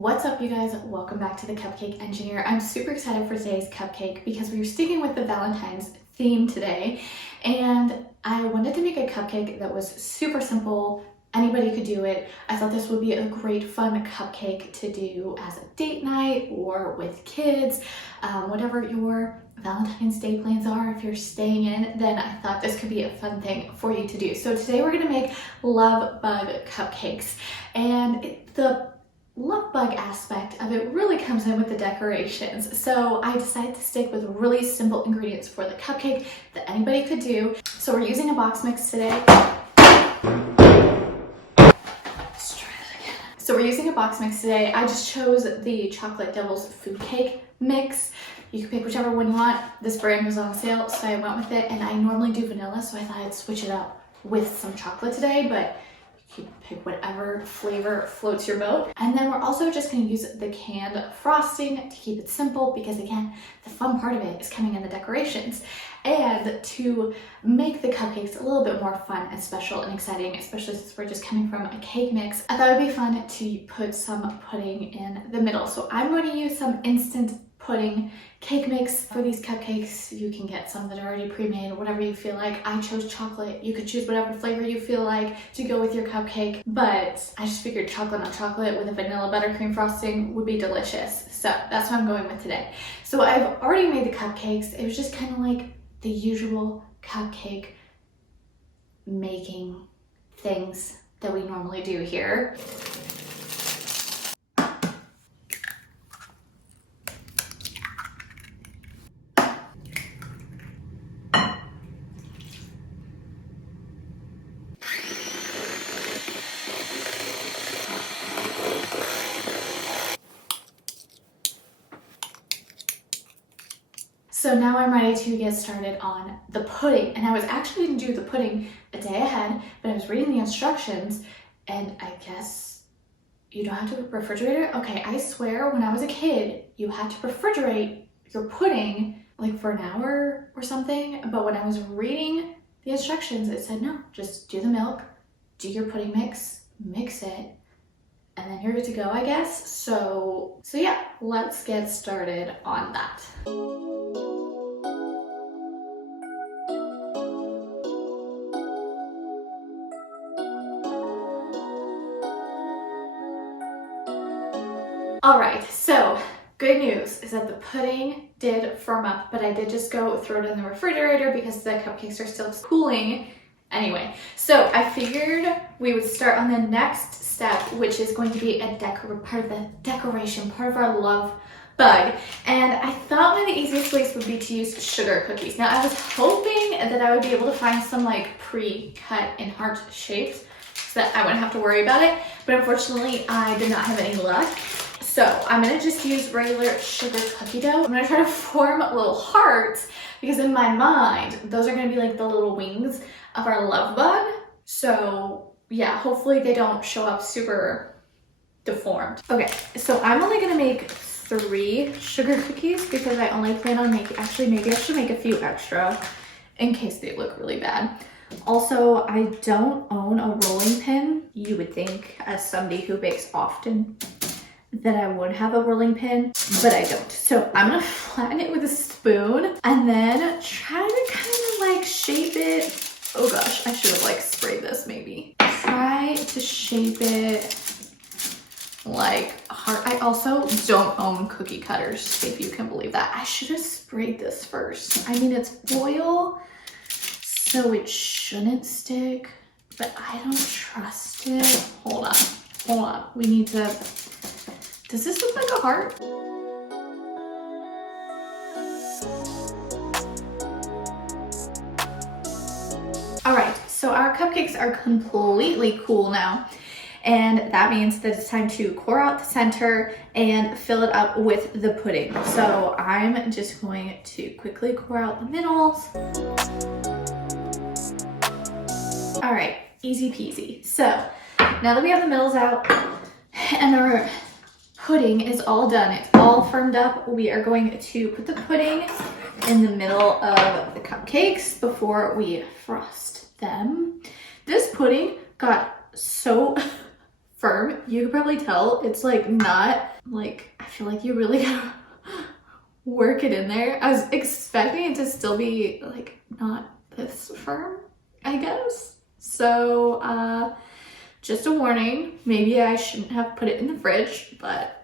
What's up, you guys? Welcome back to the Cupcake Engineer. I'm super excited for today's cupcake because we are sticking with the Valentine's theme today, and I wanted to make a cupcake that was super simple. Anybody could do it. I thought this would be a great fun cupcake to do as a date night or with kids, whatever your Valentine's Day plans are. If you're staying in, then I thought this could be a fun thing for you to do. So today we're gonna make love bug cupcakes, and the love bug aspect of it really comes in with the decorations. So I decided to stick with really simple ingredients for the cupcake that anybody could do. So we're using a box mix today. So we're using a box mix today. I just chose the Chocolate Devil's Food Cake mix. You can pick whichever one you want. This brand was on sale, so I went with it. And I normally do vanilla, so I thought I'd switch it up with some chocolate today, but you can pick whatever flavor floats your boat. And then we're also just going to use the canned frosting to keep it simple, because again, the fun part of it is coming in the decorations. And to make the cupcakes a little bit more fun and special and exciting, especially since we're just coming from a cake mix, I thought it would be fun to put some pudding in the middle. So I'm going to use some instant pudding cake mix for these cupcakes. You can get some that are already pre-made, whatever you feel like. I chose chocolate. You could choose whatever flavor you feel like to go with your cupcake, but I just figured chocolate on chocolate with a vanilla buttercream frosting would be delicious. So that's what I'm going with today. So I've already made the cupcakes. It was just kind of like the usual cupcake making things that we normally do here. So now I'm ready to get started on the pudding, and I was actually going to do the pudding a day ahead, but I was reading the instructions, and I guess you don't have to refrigerate it? Okay, I swear when I was a kid, you had to refrigerate your pudding like for an hour or something, but when I was reading the instructions, it said no, just do the milk, do your pudding mix, mix it, and then you're good to go, I guess. So yeah, let's get started on that. All right, so good news is that the pudding did firm up, but I did just go throw it in the refrigerator because the cupcakes are still cooling anyway. So I figured we would start on the next step, which is going to be a part of the decoration, part of our love bug. And I thought one of the easiest ways would be to use sugar cookies. Now I was hoping that I would be able to find some like pre-cut in heart shapes so that I wouldn't have to worry about it, but unfortunately I did not have any luck. So I'm gonna just use regular sugar cookie dough. I'm gonna try to form little hearts because in my mind, those are gonna be like the little wings of our love bug. So yeah, hopefully they don't show up super deformed. Okay, so I'm only gonna make 3 sugar cookies because I only plan on making, actually maybe I should make a few extra in case they look really bad. Also, I don't own a rolling pin. You would think, as somebody who bakes often, that I would have a rolling pin, but I don't. So I'm gonna flatten it with a spoon and then try to kind of like shape it. Oh gosh, I should have like sprayed this maybe. Try to shape it like a heart. I also don't own cookie cutters, if you can believe that. I should have sprayed this first. I mean, it's foil, so it shouldn't stick, but I don't trust it. Hold on, we need to, does this look like a heart? All right, so our cupcakes are completely cool now, and that means that it's time to pour out the center and fill it up with the pudding. So I'm just going to quickly pour out the middles. All right, easy peasy. So now that we have the middles out and our pudding is all done, it's all firmed up, we are going to put the pudding in the middle of the cupcakes before we frost them. This pudding got so firm, you could probably tell it's like not like, I feel like you really gotta work it in there. I was expecting it to still be like not this firm, I guess. So just a warning, maybe I shouldn't have put it in the fridge, but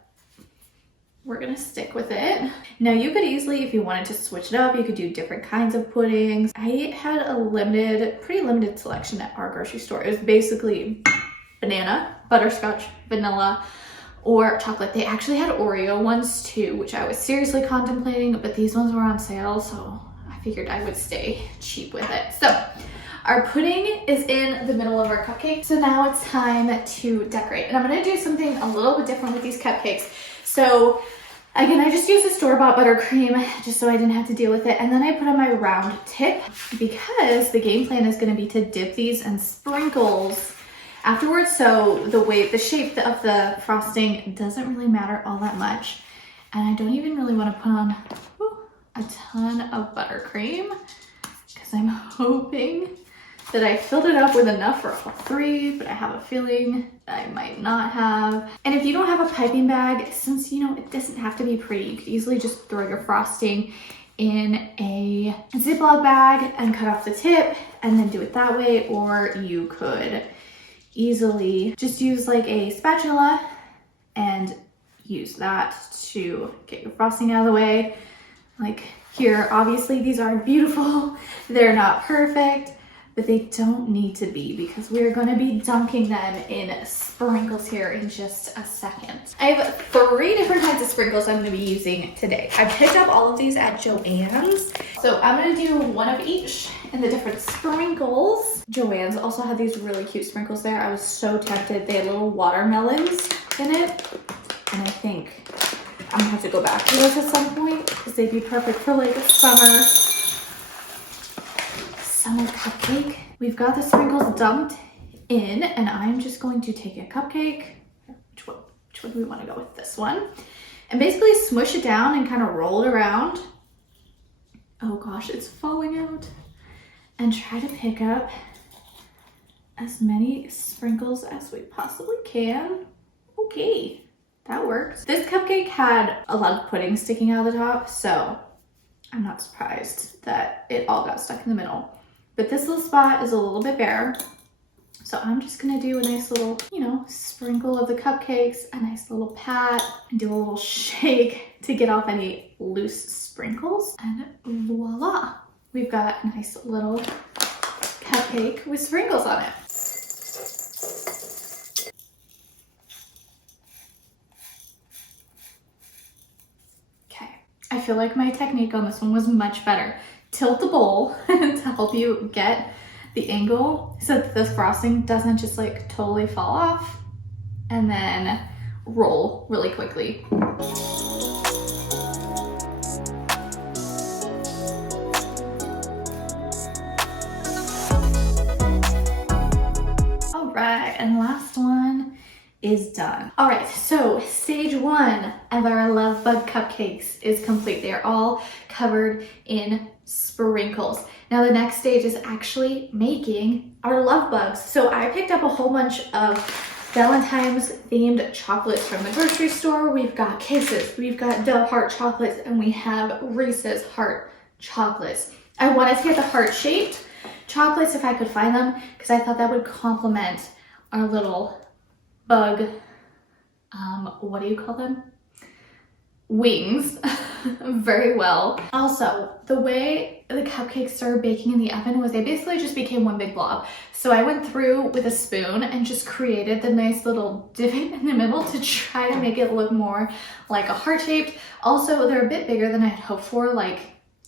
we're gonna stick with it. Now you could easily, if you wanted to switch it up, you could do different kinds of puddings. I had a pretty limited selection at our grocery store. It was basically banana, butterscotch, vanilla, or chocolate. They actually had Oreo ones too, which I was seriously contemplating, but these ones were on sale, so I figured I would stay cheap with it. So our pudding is in the middle of our cupcake. So now it's time to decorate. And I'm gonna do something a little bit different with these cupcakes. So again, I just used a store-bought buttercream just so I didn't have to deal with it. And then I put on my round tip because the game plan is gonna be to dip these in sprinkles afterwards. So the shape of the frosting doesn't really matter all that much. And I don't even really wanna put on a ton of buttercream because I'm hoping that I filled it up with enough for all three, but I have a feeling I might not have. And if you don't have a piping bag, since you know it doesn't have to be pretty, you could easily just throw your frosting in a Ziploc bag and cut off the tip and then do it that way. Or you could easily just use like a spatula and use that to get your frosting out of the way. Like here, obviously these aren't beautiful, they're not perfect, but they don't need to be because we're gonna be dunking them in sprinkles here in just a second. I have 3 different kinds of sprinkles I'm gonna be using today. I picked up all of these at Joann's. So I'm gonna do one of each in the different sprinkles. Joann's also had these really cute sprinkles there. I was so tempted. They had little watermelons in it. And I think I'm gonna have to go back to those at some point because they'd be perfect for like a summer cupcake. We've got the sprinkles dumped in and I'm just going to take a cupcake. Which one do we want to go with? This one. And basically smush it down and kind of roll it around. Oh gosh, it's falling out. And try to pick up as many sprinkles as we possibly can. Okay, that works. This cupcake had a lot of pudding sticking out of the top, so I'm not surprised that it all got stuck in the middle. But this little spot is a little bit bare. So I'm just gonna do a nice little, sprinkle of the cupcakes, a nice little pat, and do a little shake to get off any loose sprinkles. And voila, we've got a nice little cupcake with sprinkles on it. Okay, I feel like my technique on this one was much better. Tilt the bowl to help you get the angle so that the frosting doesn't just like totally fall off, and then roll really quickly. All right, and last one is done. All right, so stage 1 of our love bug cupcakes is complete. They are all covered in sprinkles. Now the next stage is actually making our love bugs. So I picked up a whole bunch of Valentine's themed chocolates from the grocery store. We've got Kisses, we've got Dove Heart chocolates, and we have Reese's Heart chocolates. I wanted to get the heart-shaped chocolates if I could find them because I thought that would complement our little bug, what do you call them? Wings very well. Also, the way the cupcakes started baking in the oven was they basically just became one big blob. So I went through with a spoon and just created the nice little divot in the middle to try to make it look more like a heart-shaped. Also, they're a bit bigger than I had hoped for. Like,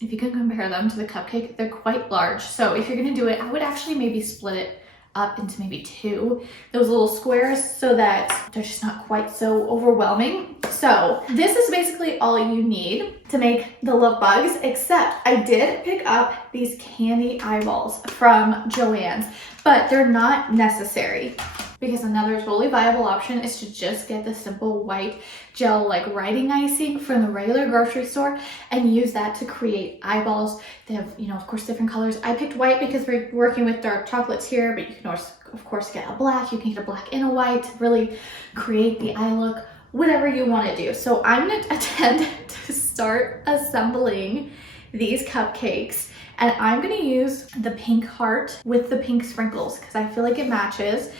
if you can compare them to the cupcake, they're quite large. So if you're gonna do it, I would actually maybe split it up into maybe 2, those little squares, so that they're just not quite so overwhelming. So this is basically all you need to make the love bugs, except I did pick up these candy eyeballs from Joann's, but they're not necessary because another totally viable option is to just get the simple white gel like writing icing from the regular grocery store and use that to create eyeballs. They have, of course, different colors. I picked white because we're working with dark chocolates here, but you can also, of course, get a black. You can get a black and a white to really create the eye look whatever you want to do. So I'm going to attempt to start assembling these cupcakes, and I'm going to use the pink heart with the pink sprinkles because I feel like it matches.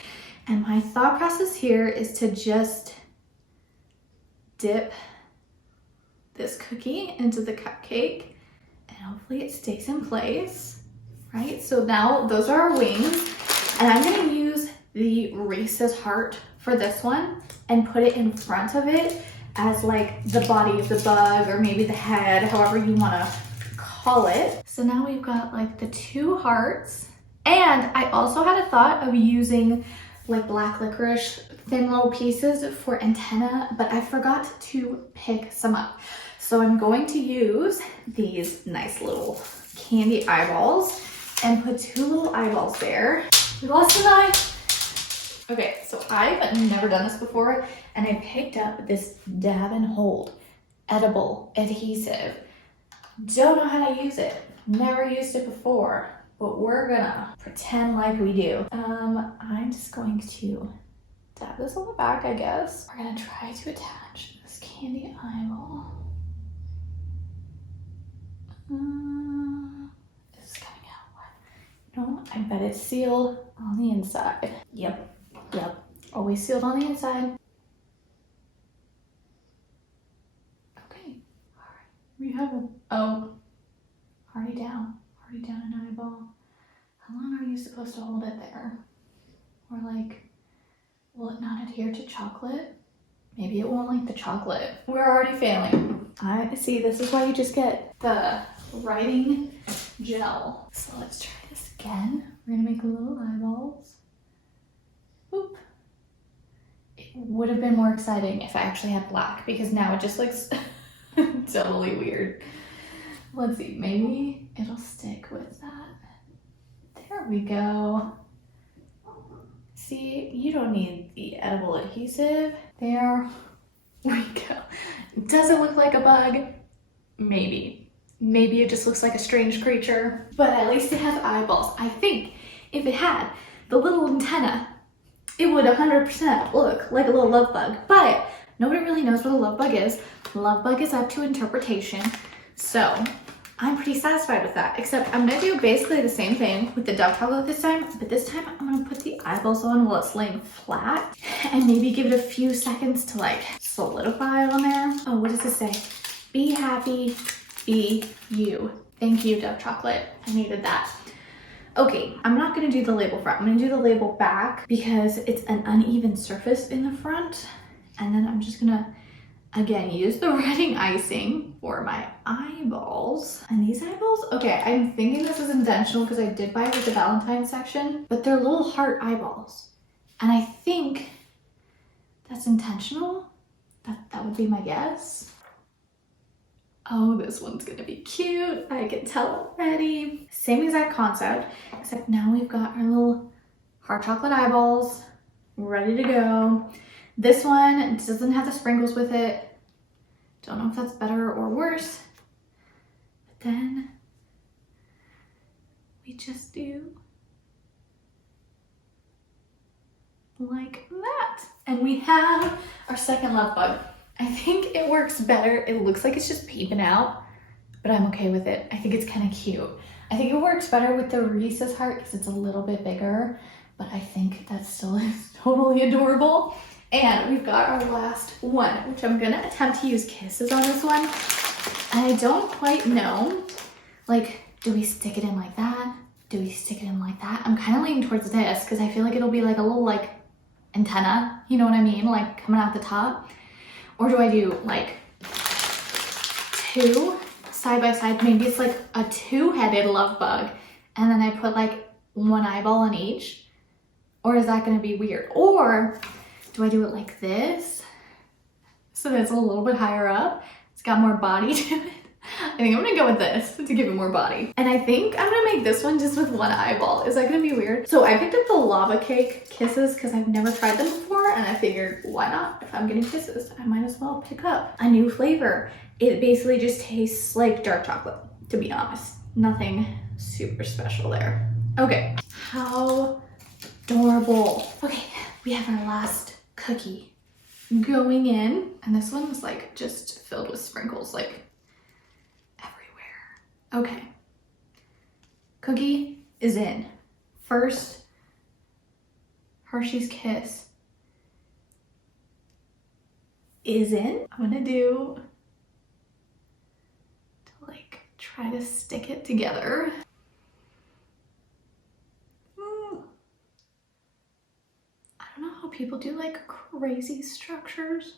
And my thought process here is to just dip this cookie into the cupcake and hopefully it stays in place, right? So now those are our wings, and I'm going to use the Reese's heart for this one and put it in front of it as like the body of the bug, or maybe the head, however you want to call it. So now we've got like the 2 hearts, and I also had a thought of using like black licorice thin little pieces for antenna, but I forgot to pick some up. So I'm going to use these nice little candy eyeballs and put 2 little eyeballs there. We lost an eye. Okay, so I've never done this before, and I picked up this dab and hold edible adhesive. Don't know how to use it. Never used it before, but we're gonna pretend like we do. I'm just going to dab this on the back, I guess. We're gonna try to attach this candy eyeball. This is coming out. No, I bet it's sealed on the inside. Yep, always sealed on the inside. Okay, all right. We have already down an eyeball. How long are you supposed to hold it there? Or like, will it not adhere to chocolate? Maybe it won't like the chocolate. We're already failing. I see, this is why you just get the writing gel. So let's try this again. We're gonna make little eyeballs. Boop. It would have been more exciting if I actually had black, because now it just looks totally weird. Let's see, maybe it'll stick with that. There we go. See, you don't need the edible adhesive. There we go. Does it look like a bug? Maybe. Maybe it just looks like a strange creature, but at least it has eyeballs. I think if it had the little antenna, it would 100% look like a little love bug, but nobody really knows what a love bug is. Love bug is up to interpretation. So I'm pretty satisfied with that, except I'm gonna do basically the same thing with the dark chocolate this time, but this time I'm gonna put the eyeballs on while it's laying flat and maybe give it a few seconds to like solidify on there. Oh, what does it say? Be happy, be you. Thank you, dark chocolate. I needed that. Okay, I'm not gonna do the label front. I'm gonna do the label back because it's an uneven surface in the front. And then I'm just gonna, again, use the writing icing for my eyeballs. And these eyeballs, okay, I'm thinking this is intentional because I did buy it with the Valentine section, but they're little heart eyeballs. And I think that's intentional. That would be my guess. Oh, this one's gonna be cute. I can tell already. Same exact concept, except now we've got our little heart chocolate eyeballs ready to go. This one doesn't have the sprinkles with it. Don't know if that's better or worse. But then we just do like that. And we have our second love bug. I think it works better. It looks like it's just peeping out, but I'm okay with it. I think it's kind of cute. I think it works better with the Reese's heart because it's a little bit bigger, but I think that still is totally adorable. And we've got our last one, which I'm gonna attempt to use kisses on this one. And I don't quite know, like, do we stick it in like that? Do we stick it in like that? I'm kind of leaning towards this because I feel like it'll be like a little like antenna, you know what I mean? Like coming out the top. Or do I do like 2 side by side? Maybe it's like a 2-headed love bug and then I put like 1 eyeball on each. Or is that gonna be weird? Or do I do it like this? So that it's a little bit higher up. It's got more body to it. I think I'm gonna go with this to give it more body. And I think I'm gonna make this one just with 1 eyeball. Is that gonna be weird? So I picked up the lava cake kisses because I've never tried them before, and I figured, why not? If I'm getting kisses, I might as well pick up a new flavor. It basically just tastes like dark chocolate, to be honest. Nothing super special there. Okay, how adorable. Okay, we have our last cookie going in, and this one was like just filled with sprinkles like everywhere. Okay, cookie is in. First, Hershey's Kiss is in. I'm gonna do to like try to stick it together. I don't know how people do like crazy structures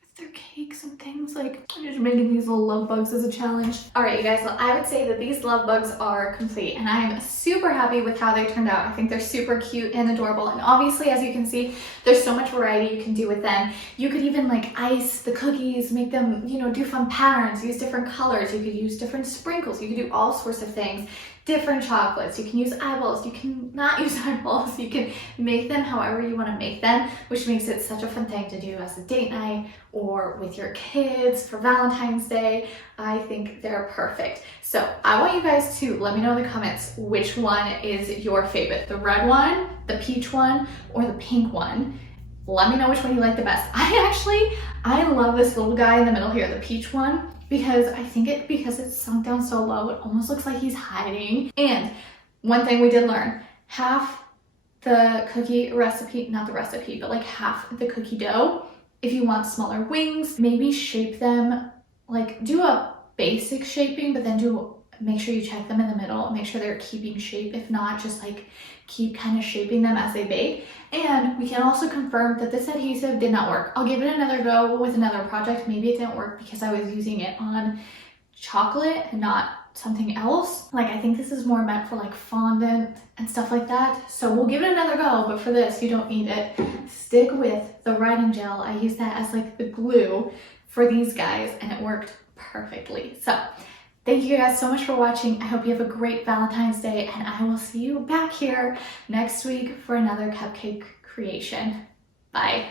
with their cakes and things. Like, I'm just making these little love bugs as a challenge. All right, you guys, well, I would say that these love bugs are complete, and I'm super happy with how they turned out. I think they're super cute and adorable, and obviously, as you can see, there's so much variety you can do with them. You could even like ice the cookies, make them, you know, do fun patterns, use different colors. You could use different sprinkles. You could do all sorts of things. Different chocolates. You can use eyeballs. You can not use eyeballs. You can make them however you want to make them, which makes it such a fun thing to do as a date night or with your kids for Valentine's Day. I think they're perfect. So I want you guys to let me know in the comments which one is your favorite. The red one, the peach one, or the pink one. Let me know which one you like the best. I love this little guy in the middle here, the peach one, because because it's sunk down so low, it almost looks like he's hiding. And one thing we did learn, half the cookie recipe, not the recipe, but like half the cookie dough, if you want smaller wings, maybe shape them, like do a basic shaping, but then make sure you check them in the middle, make sure they're keeping shape. If not, just like keep kind of shaping them as they bake. And we can also confirm that this adhesive did not work. I'll give it another go with another project. Maybe it didn't work because I was using it on chocolate and not something else. Like, I think this is more meant for like fondant and stuff like that. So we'll give it another go, but for this, you don't need it. Stick with the writing gel. I use that as like the glue for these guys, and it worked perfectly. So thank you guys so much for watching. I hope you have a great Valentine's Day, and I will see you back here next week for another cupcake creation. Bye.